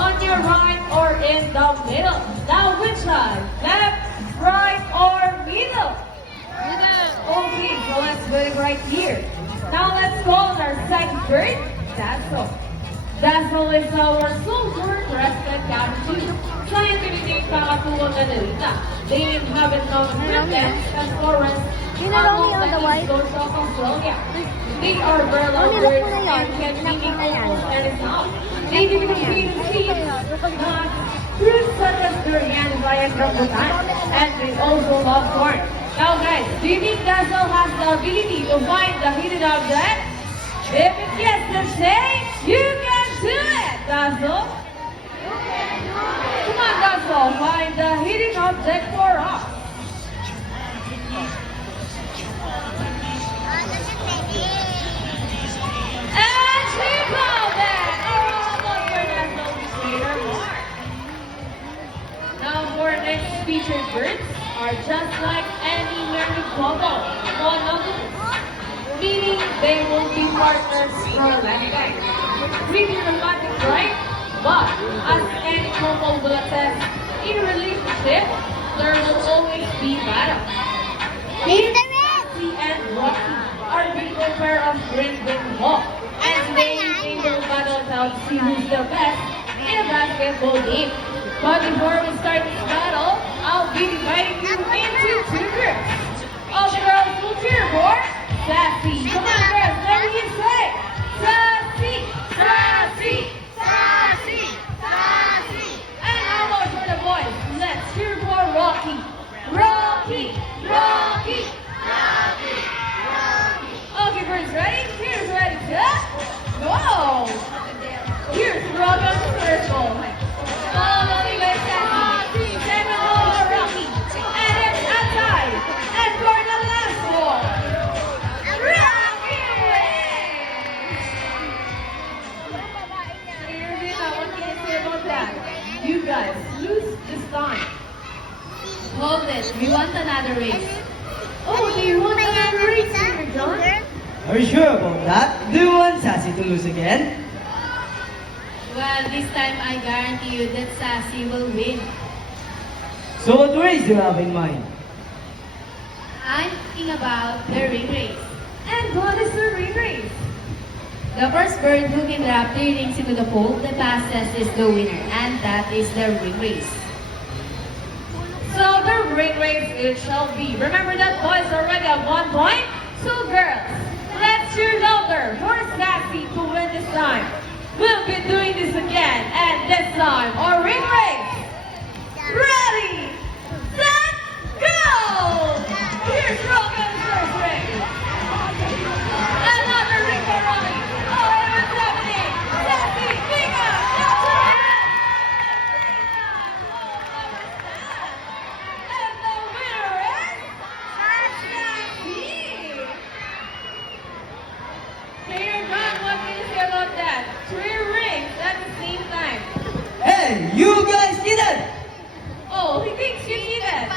on your right or in the middle. Now which side? Left, right, or middle? Okay, so let's put it right here. Now let's call our second bird, Dazzle. Dazzle is our soldier dressed in khaki. Scientific pangatulong na nalita. They inhabit mountain woodlands and forests along the east coast of Australia. They are burrow birds and can mimic almost any sound. They do contain seeds, nuts, fruits such as durian, via rambutan, and they also love corn. Now guys, do you think Dazzle has the ability to find the hidden object? If it's yes, then say, you can do it, Dazzle! Come on, Dazzle, find the hidden object for us. And she found it! A round of for Dazzle to say her more. Now for next featured birds are just like any merry bubble, monogamy, meaning they will be partners for a lifetime. Pretty romantic, right? But as any couple will attest, in a relationship, there will always be battle. Casey and Rocky are a beautiful pair of twins with walk, and they will battle it out to see who's the best in a basketball game. But before we start this battle, I'll be dividing you into two groups. All the girls will cheer for Sassy. Come on, girls, what do you say? Sassy, sassy, sassy, sassy. And how about for the boys? Let's cheer for Rocky. Rocky, Rocky, Rocky, Rocky. Okay, girls, ready? Cheers, ready, set, go! Here's Rocky on the first ball. Follow the way, Sassy. Second ball, Rocky. And it's outside. And for the last ball, Rocky wins! Irvina, what can you say about that? You guys lose this time. Hold it. We want another race. Oh, do you want another race here, John? Are you sure about that? Do you want Sassy to lose again? Well, this time I guarantee you that Sassy will win. So what race do you have in mind? I'm thinking about the ring race. And what is the ring race? The first bird who can wrap 3 rings into the pole the fastest is the winner, and that is the ring race. So the ring race it shall be. Remember that boys already have 1 point? So girls, let's cheer louder for Sassy to win this time. We'll be doing this again, and this time our ring race. Ready, set, go! Here's Rogan's first ring. Another ring for Rogan. Oh, and what's happening? Sassy, big up, that's right. And the winner is Sassy. Player John, what can you say about that? 3 rings at the same time. Hey, you guys did it! Oh, he thinks you did it.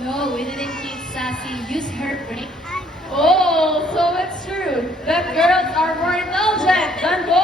No, we didn't teach Sassy. Use her brain. Oh, so it's true that girls are more intelligent than boys.